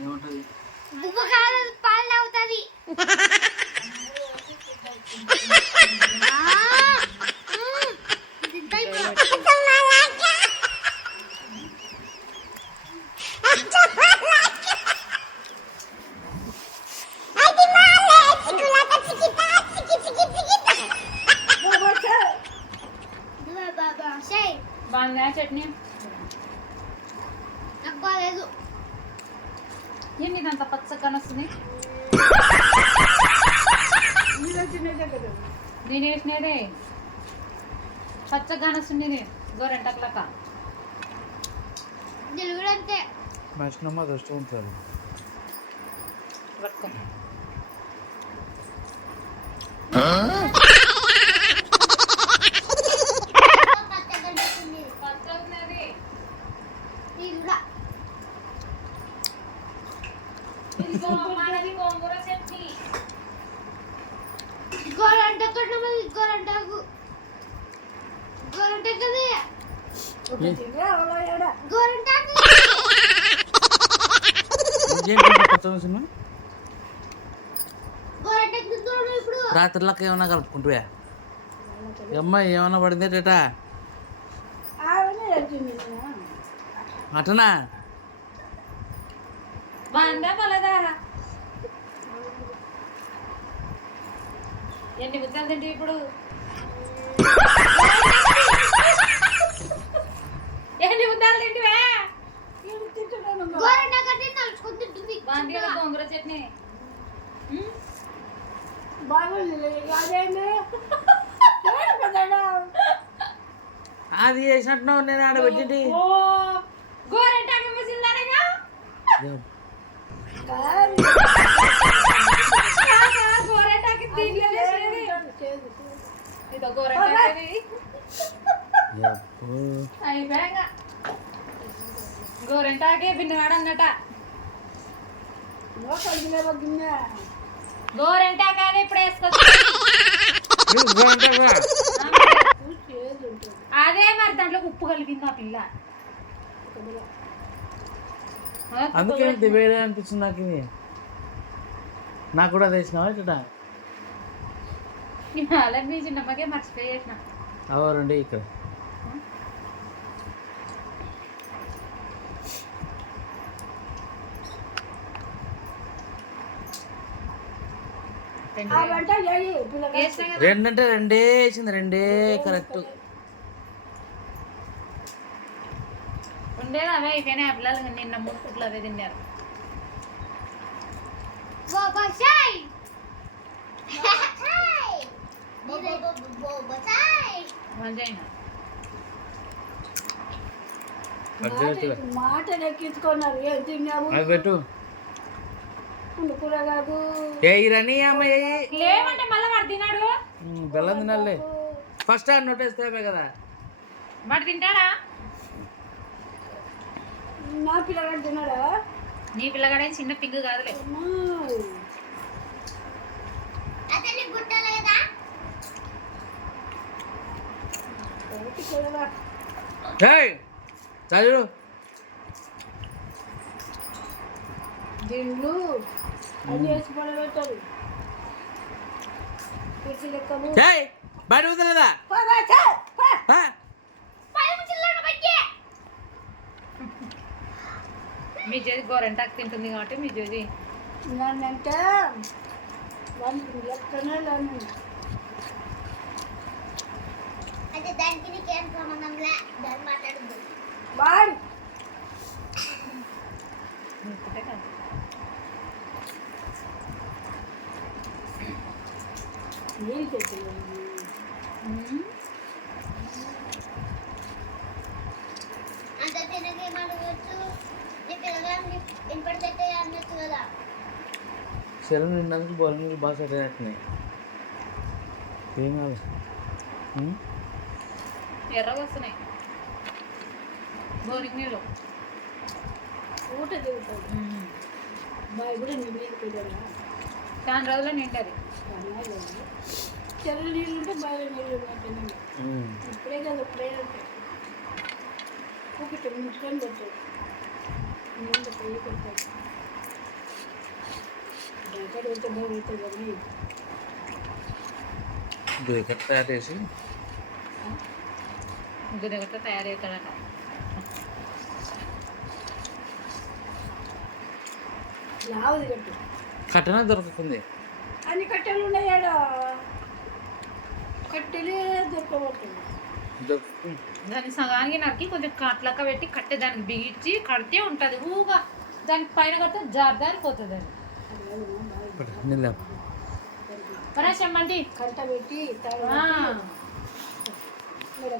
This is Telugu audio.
ఏముంటది? బాగుందా చట్నీ? నాకు బాగాలేదు ఏంటి ఇదంత పచ్చగా వస్తుంది నేను వేసినదే పచ్చగా వస్తుంది గోరెంటక్లక తెలుగుడు అంతే. మనిషినమ్మ దృష్టి ఉంటుంది. పట్టుకో పచ్చగున్నది తెలుగుడా ఇదిగో మనది గోంగూర చట్నీ గోరంట కొట్టమని గోరంటకు గోరంట కదా గోరంటకు ఇంకేంటి కొత్త సినిమా గోరంటకు తింటున్నాడు ఇప్పుడు రాత్రిలోకి ఏమన్నా కలుపుకుంటువా? అమ్మ ఏమన్నా పడిందేట అటనా బాగుందా పలదా ఎన్ని ముద్దలు తింటే ఇప్పుడు? ఎన్ని ముద్దలు తింటివా? గోంగూర చట్నీ? అది చేసినట్టున్నావు నేను ఆడ పెట్టింది ఓ గోరెంటాకు ముసిల్దానేగా గోరెంటాకి గోరెంటాకానే ఇప్పుడు వేసుకొచ్చు అదే మరి దాంట్లో ఉప్పు కలిపింది ఆ పిల్ల. అందుకే ఇంత వేడి అనిపిస్తుంది నాకు ఇది. నాకు కూడా తెచ్చినావా ఇట ఇవాళ మీ చిన్నమ్మకే మర్చిపోయి చేసిన. అవరండి ఇక్కడ. రెండంటే రెండే వేసింది రెండే కరెక్ట్. ఉండేది అవే ఆ పిల్లలు నిన్న మూడు పుట్లు అవే తిన్నారు. ఎక్కించుకున్నారు. ఏం తిన్నాము పెట్టు. లేవంటే మళ్ళీ వాడు బెల్లం తినాలే. ఫస్ట్ టైం నోటేస్తావే కదా. వాడు తింటాడా? నా పిల్లగాడు తిన్నాడా? నీ పిల్లగాడే చిన్న పిగ్గు కాదులే. చదువు దిండ్లు. అన్ని వేసి పడబెట్టారు బయట వదలదా మీ చేతి గోరెంటాకు తింటుంది కాబట్టి మీ చేతి నన్నంటే వాళ్ళు లెక్కనే లేను అయితే దానికి నీకేం సంబంధంలే దాన్ని మాట్లాడద్దు వాడు ఇంకొకటే కాదు. నీళ్ళు తెచ్చి శరం నిండానికి నీళ్ళు బాగా సెట్ అయినట్టున్నాయి ఏం కాదు. ఉమ్, ఎర్రగా వస్తున్నాయి బోరింగ్ నీళ్ళు. ఊట. బాయ్ కూడా నీళ్ళు పెట్టాడు చాలా రోజులు నిండది. చెరువు నీళ్ళు ఉంటే బావి నీళ్ళు. ఇప్పుడే కదా ఇప్పుడే ఉంటాయి ఊపితే ముంచుకొని పెట్టాడు నేను పెళ్ళి పెట్టాడు బేకర్ తయారు చేసి ముగ్గురు దగ్గర తయారవుతాడట. లావది కట్టు కట్టన దొరుకుతుంది. అన్ని కట్టెలు ఉన్నాయాడా కట్టెలే దొరకబోతుంది దాన్ని సగానికి నరికి కొంచెం కట్లక్క పెట్టి కట్టే దానికి బిగించి కడితే ఉంటుంది. ఊగా దానికి పైన కడితే జార్దారిపోతుంది అది. నిన్న పరేషమ్మండి కంట పెట్టి తాడు ఆ. పెట్టి,